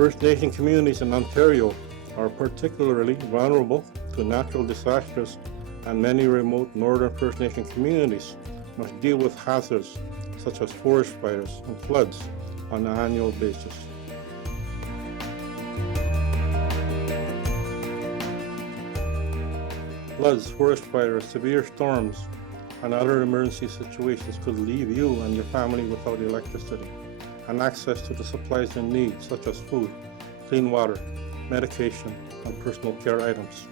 First Nation communities in Ontario are particularly vulnerable to natural disasters, and many remote northern First Nation communities must deal with hazards such as forest fires and floods on an annual basis. Floods, forest fires, severe storms, and other emergency situations could leave you and your family without electricity and access to the supplies you need, such as food, clean water, medication, and personal care items.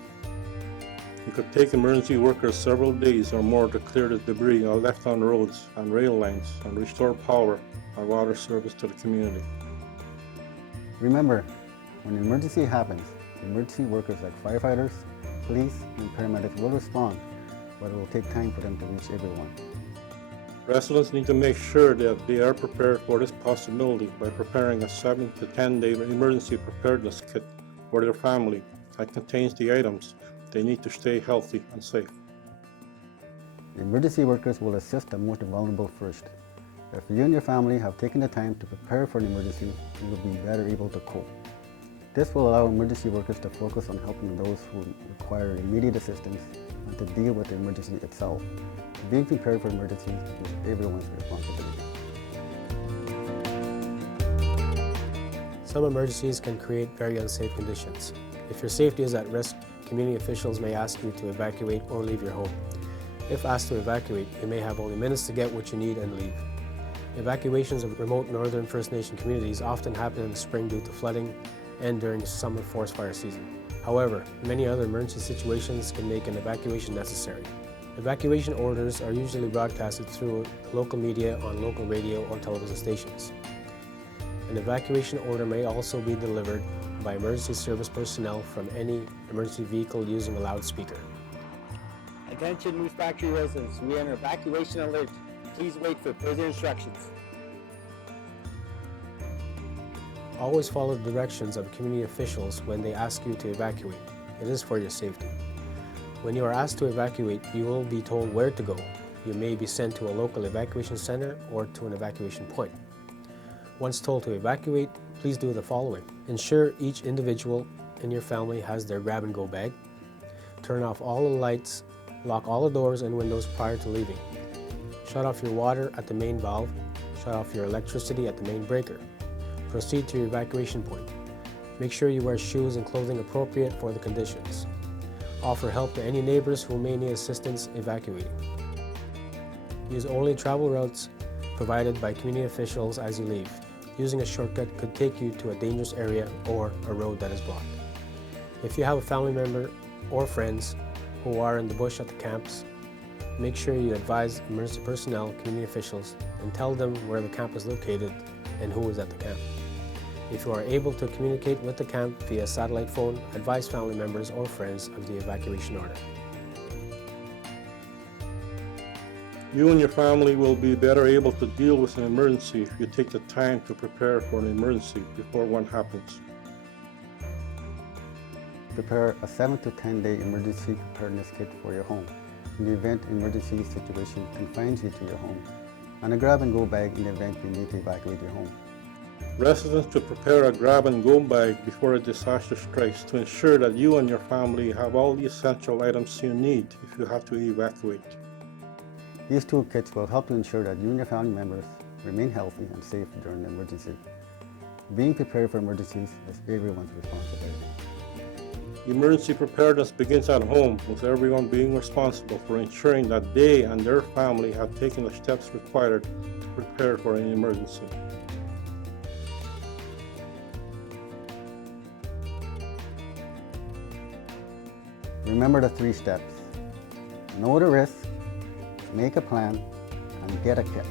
It could take emergency workers several days or more to clear the debris left on roads and rail lines and restore power and water service to the community. Remember, when an emergency happens, emergency workers like firefighters, police, and paramedics will respond, but it will take time for them to reach everyone. Residents need to make sure that they are prepared for this possibility by preparing a 7 to 10 day emergency preparedness kit for their family that contains the items they need to stay healthy and safe. The emergency workers will assist the most vulnerable first. If you and your family have taken the time to prepare for an emergency, you will be better able to cope. This will allow emergency workers to focus on helping those who require immediate assistance and to deal with the emergency itself. Being prepared for emergencies is everyone's responsibility. Some emergencies can create very unsafe conditions. If your safety is at risk, community officials may ask you to evacuate or leave your home. If asked to evacuate, you may have only minutes to get what you need and leave. Evacuations of remote northern First Nation communities often happen in the spring due to flooding and during the summer forest fire season. However, many other emergency situations can make an evacuation necessary. Evacuation orders are usually broadcasted through local media on local radio or television stations. An evacuation order may also be delivered by emergency service personnel from any emergency vehicle using a loudspeaker. Attention Moose Factory residents, we are on evacuation alert. Please wait for further instructions. Always follow the directions of community officials when they ask you to evacuate. It is for your safety. When you are asked to evacuate, you will be told where to go. You may be sent to a local evacuation center or to an evacuation point. Once told to evacuate, please do the following. Ensure each individual in your family has their grab-and-go bag. Turn off all the lights, lock all the doors and windows prior to leaving. Shut off your water at the main valve. Shut off your electricity at the main breaker. Proceed to your evacuation point. Make sure you wear shoes and clothing appropriate for the conditions. Offer help to any neighbors who may need assistance evacuating. Use only travel routes provided by community officials as you leave. Using a shortcut could take you to a dangerous area or a road that is blocked. If you have a family member or friends who are in the bush at the camps, make sure you advise emergency personnel, community officials, and tell them where the camp is located and who is at the camp. If you are able to communicate with the camp via satellite phone, advise family members or friends of the evacuation order. You and your family will be better able to deal with an emergency if you take the time to prepare for an emergency before one happens. Prepare a 7 to 10 day emergency preparedness kit for your home in the event an emergency situation confines you to your home, and a grab-and-go bag in the event you need to evacuate your home. Residents should prepare a grab-and-go bag before a disaster strikes to ensure that you and your family have all the essential items you need if you have to evacuate. These toolkits will help to ensure that you and your family members remain healthy and safe during the emergency. Being prepared for emergencies is everyone's responsibility. Emergency preparedness begins at home, with everyone being responsible for ensuring that they and their family have taken the steps required to prepare for an emergency. Remember the 3 steps. Know the risk, make a plan, and get a kit.